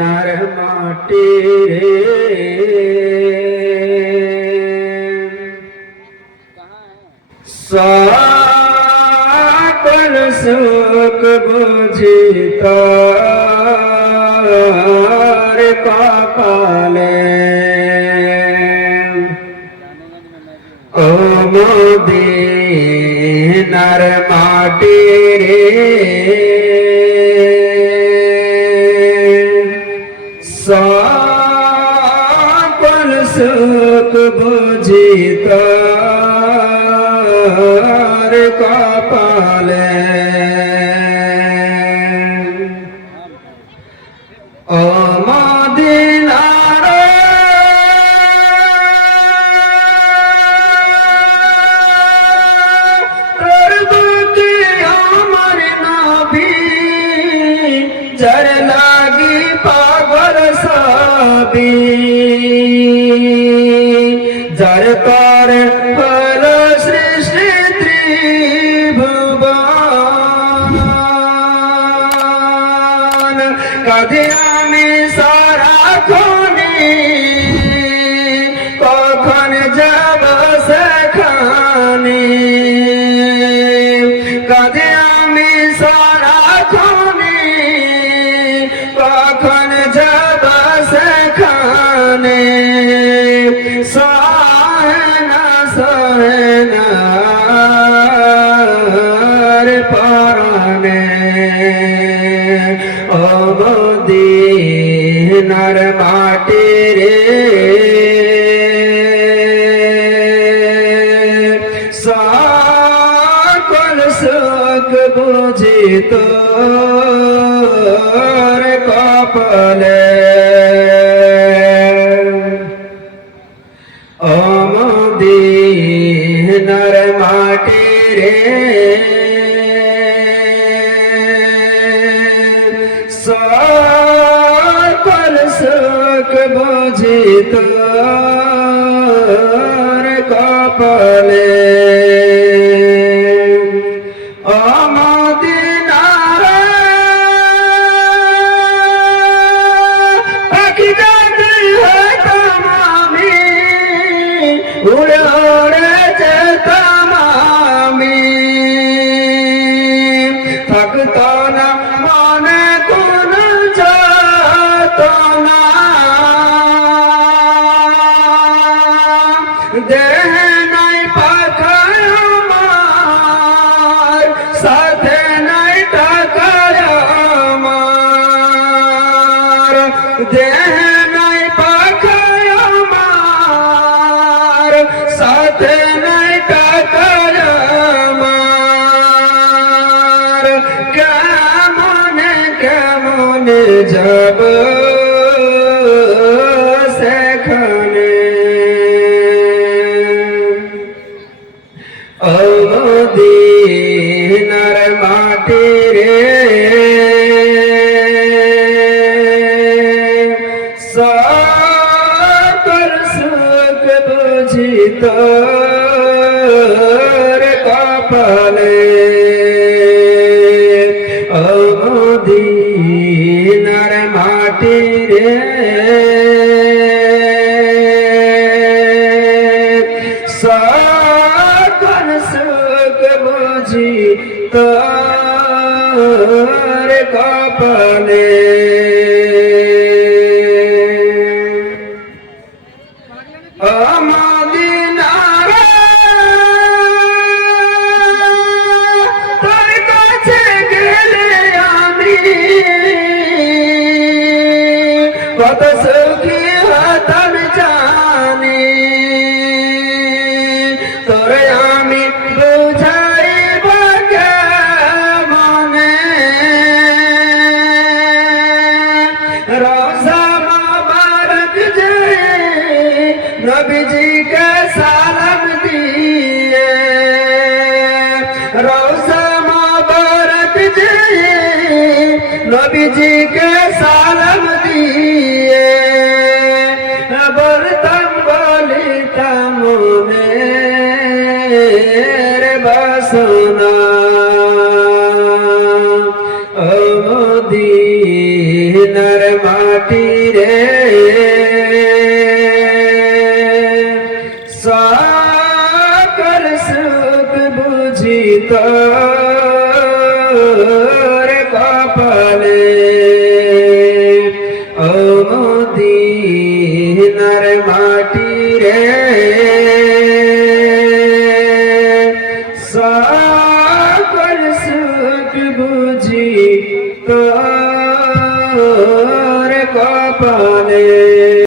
মদিনার মাটি সকল সুখ বুঝি তার কপালে ও মদিনার মাটি সকল সুখ বুঝি তার কপালে ও মদিনার তোর বুকে আমার নবী যার লাগি পাগল সবই যার তোর হল সৃষ্টি ত্রিভুবন কাঁদে আমি সারাক্ষণে কখন যাব সেখানে কাঁদে আমি সারাক্ষণে কখন যাব সেখানে সহেনা সহেনা পরানে ও মদিনার মাটি রে সকল সুখ বুঝি তোর কপালে ও মদিনার মাটি রে সকল সুখ বুঝি তোর কপালে ও মদিনার পাখি ডাকতে হতাম আমি উড়ে উড়ে যেতাম আমি থাকতো না মনে কোন যাতনা দেহ নাই পাখা আমার সাথে নাই টাকা আমার দেহ নাই পাখা আমার সাথে নাই টাকা আমার কেমনে কেমনে যাব সেখানে ও মদিনার মাটি রে সকল সুখ বুঝি তোর কপালে ও মদিনার মাটি রে সকল সুখ বুঝি তোর কপালে ও মদিনার তোর কাছে গেলে আমি কত সুখী হতাম জানি তোরে আমি বুঝাইব কেমনে রোজা মুবারক যে নবীজি কে সালাম দিয়ে রোজা মুবারক যে নবীজি কে সালাম দিয়ে বলতাম বলিতাম মনের বাসনা ও মদিনার মাটি মাটি রে সকল সুখ বুঝি তোর কপালে ও মদিনার মাটি রে সকল সুখ